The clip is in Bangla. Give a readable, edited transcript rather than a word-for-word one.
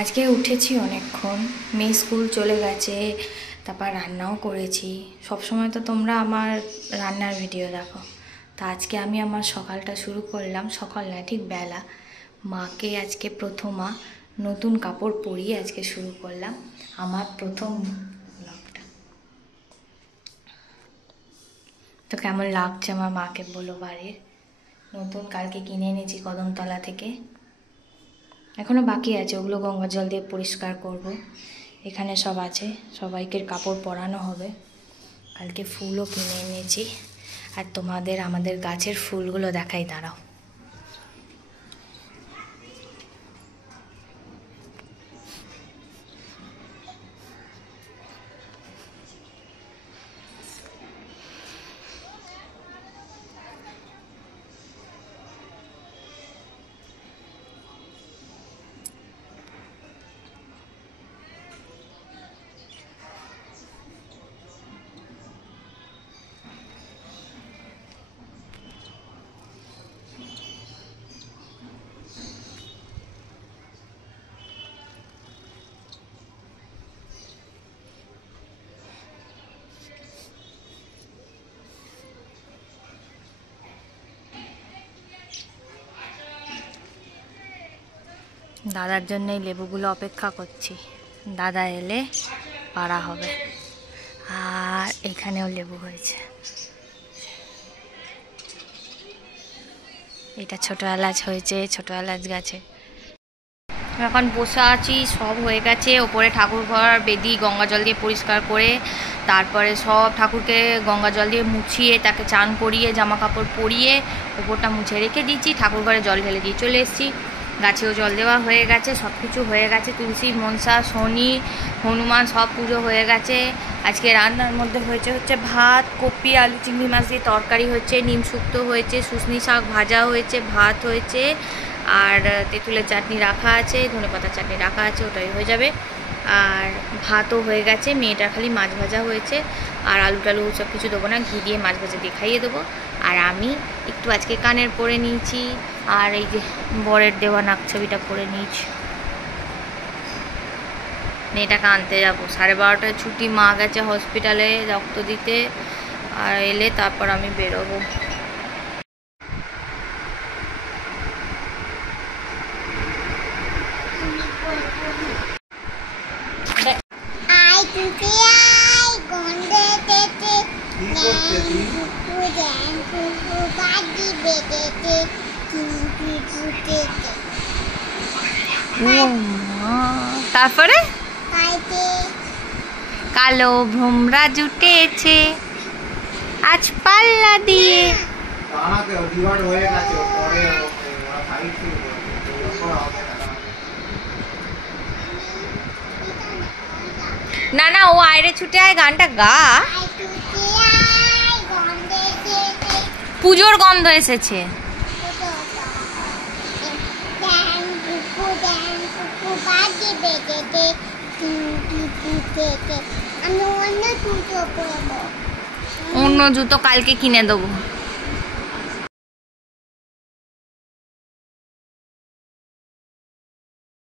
আজকে উঠেছি অনেকক্ষণ, মেয়ে স্কুল চলে গেছে, তারপর রান্নাও করেছি। সবসময় তো তোমরা আমার রান্নার ভিডিও দেখো, তা আজকে আমি আমার সকালটা শুরু করলাম, সকাল না ঠিক বেলা। মাকে আজকে প্রথমা নতুন কাপড় পরিয়ে আজকে শুরু করলাম আমার প্রথম ব্লগটা। তো কেমন লাগছে আমার মাকে বলো। বাড়ির নতুন কালকে কিনে এনেছি কদমতলা থেকে, এখনও বাকি আছে, ওগুলো গঙ্গা জল দিয়ে পরিষ্কার করব। এখানে সব আছে, সবাইকে কাপড় পরানো হবে। কালকে ফুলও কিনে এনেছি, আর তোমাদের আমাদের গাছের ফুলগুলো দেখাই, দাঁড়াও। দাদার জন্য এই লেবুগুলো অপেক্ষা করছি, দাদা এলে পাড়া হবে। আর এখানেও লেবু হয়েছে, এটা ছোট এলাচ হয়েছে, ছোট এলাচ গাছে। এখন বসে আছি, সব হয়ে গেছে। ওপরে ঠাকুর ঘর বেদি গঙ্গা জল দিয়ে পরিষ্কার করে, তারপরে সব ঠাকুরকে গঙ্গা জল দিয়ে মুছিয়ে, তাকে চান করিয়ে, জামা কাপড় পরিয়ে ওপরটা মুছে রেখে দিয়েছি। ঠাকুর ঘরে জল ঢেলে দিয়ে চলে এসেছি, গাছেও জল দেওয়া হয়ে গেছে, সব কিছু হয়ে গেছে। তুলসী, মনসা, শনি, হনুমান সব পুজো হয়ে গেছে। আজকে রান্নার মধ্যে হচ্ছে ভাত, কপি, আলু, চিংড়ি মাছ দিয়ে তরকারি হয়েছে, নিম শুক্তো হয়েছে, শুশনি শাক ভাজা হয়েছে, ভাত হয়েছে, আর তেঁতুলের চাটনি রাখা আছে, ধনেপাতার চাটনি রাখা আছে, ওটাই হয়ে যাবে। আর ভাতও হয়ে গেছে, মেয়েটার খালি মাছ ভাজা হয়েছে। আর আলু টালু সব কিছু দেবো না, ঘি দিয়ে মাছ ভাজা দিয়ে খাইয়ে দেবো। আর আমি একটু আজকে কানের পরে নিয়েছি, আর এই যে বরের দেওয়া নাক ছবিটা পরে নিয়েছি। মেয়েটাকে আনতে যাবো, 12:30টায় ছুটি, মা গেছে হসপিটালে রক্ত দিতে, আর এলে তারপর আমি বেরোবো। তারপরে কালো ভোমরা জুটেছে আজ পাল্লা দিয়ে। না না, ও আয়রে ছুটে আয় গানটা গা। পুজোর গন্ধ এসেছে। অন্য জুতো কালকে কিনে দেবো।